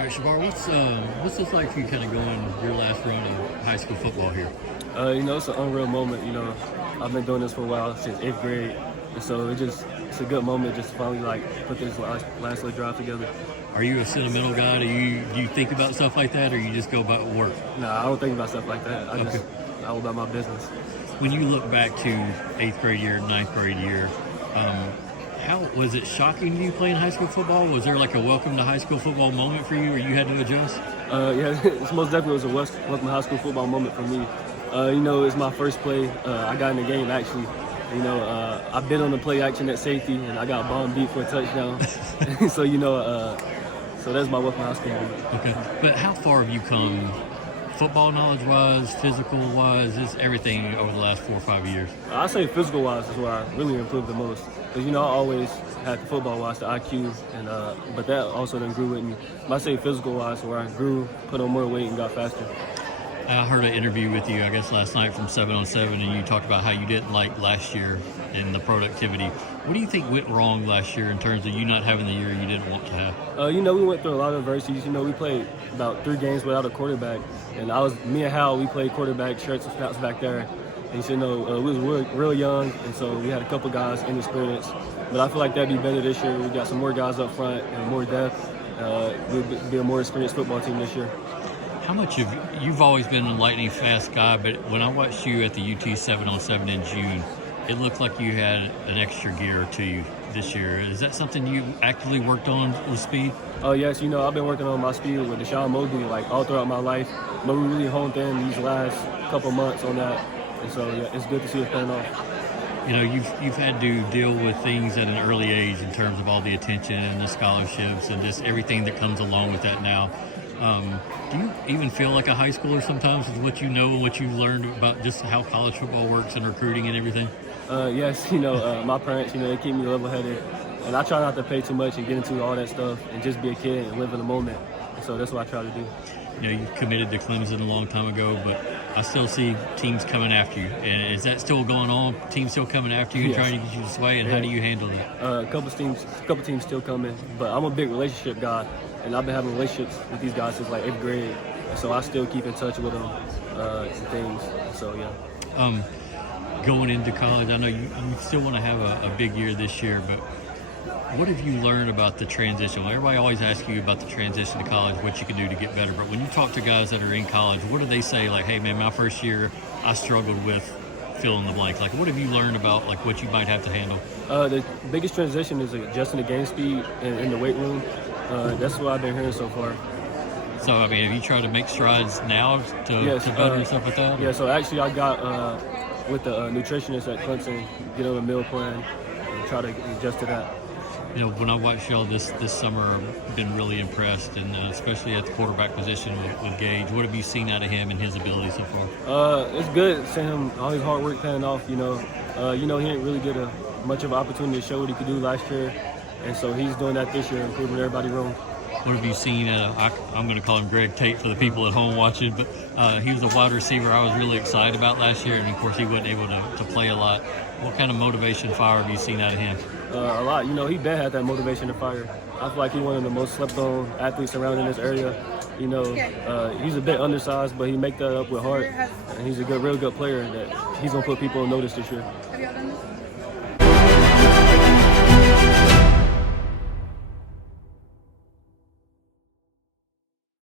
All right, Shavar, what's this like for you kind of going your last run of high school football here? It's an unreal moment. I've been doing this for a while, since 8th grade. And so it's a good moment just to finally put this last little drive together. Are you a sentimental guy? Do you think about stuff like that, or you just go about work? Nah, I don't think about stuff like that. I'm all about my business. When you look back to 8th grade year, 9th grade year, how was it shocking to you playing high school football? Was there like a welcome to high school football moment for you where you had to adjust? Yeah, it's most definitely was a welcome to high school football moment for me. It's my first play. I got in the game actually. I've been on the play action at safety, and I got bomb beat for a touchdown. So that's my welcome to high school moment. Okay, but how far have you come, football knowledge-wise, physical-wise, just everything over the last 4 or 5 years? I say physical-wise is where I really improved the most. Because, I always had the football-wise, the IQ, but that also then grew with me. But I say physical-wise where I grew, put on more weight, and got faster. I heard an interview with you, I guess, last night from 7 on 7, and you talked about how you didn't like last year in the productivity. What do you think went wrong last year in terms of you not having the year you didn't want to have? We went through a lot of adversities. We played about 3 games without a quarterback, and me and Hal, we played quarterback, shirts and snaps back there. And we was real young, and so we had a couple guys inexperienced. But I feel like that'd be better this year. We got some more guys up front and more depth. We'll be a more experienced football team this year. How much you've always been a lightning fast guy, but when I watched you at the UT 7 on 7 in June, it looked like you had an extra gear to you this year. Is that something you actively worked on with speed? Oh yes, I've been working on my speed with Deshaun Mosley all throughout my life, but we really honed in these last couple months on that, and so yeah, it's good to see it paying off. You've had to deal with things at an early age in terms of all the attention and the scholarships and just everything that comes along with that now. Do you even feel like a high schooler sometimes with what you know and what you've learned about just how college football works and recruiting and everything? Yes, my parents, they keep me level-headed, and I try not to pay too much and get into all that stuff and just be a kid and live in the moment. And so that's what I try to do. You committed to Clemson a long time ago, but I still see teams coming after you. And is that still going on? Teams still coming after you and trying to get you to sway? And how do you handle that? A couple teams still coming, but I'm a big relationship guy, and I've been having relationships with these guys since 8th grade. And so I still keep in touch with them and things. So yeah. Going into college, I know you still want to have a big year this year, but what have you learned about the transition? Everybody always asks you about the transition to college, what you can do to get better. But when you talk to guys that are in college, what do they say? Hey, man, my first year, I struggled with fill in the blank. What have you learned about what you might have to handle? The biggest transition is adjusting the game speed in the weight room. That's what I've been hearing so far. So, have you tried to make strides now to better yourself with that? Yeah, so actually I got with the nutritionist at Clemson, get on a meal plan and try to adjust to that. When I watched y'all this summer, I've been really impressed, and especially at the quarterback position with Gage. What have you seen out of him and his ability so far? It's good seeing him, all his hard work paying off. He didn't really get much of an opportunity to show what he could do last year, and so he's doing that this year and proving everybody wrong. What have you seen I'm going to call him Greg Tate for the people at home watching, but he was a wide receiver I was really excited about last year, and of course he wasn't able to play a lot. What kind of motivation fire have you seen out of him? A lot. He been had that motivation to fire. I feel like he's one of the most slept-on athletes around in this area. He's a bit undersized, but he make that up with heart, and he's a real good player that he's going to put people on notice this year. Have y'all done this?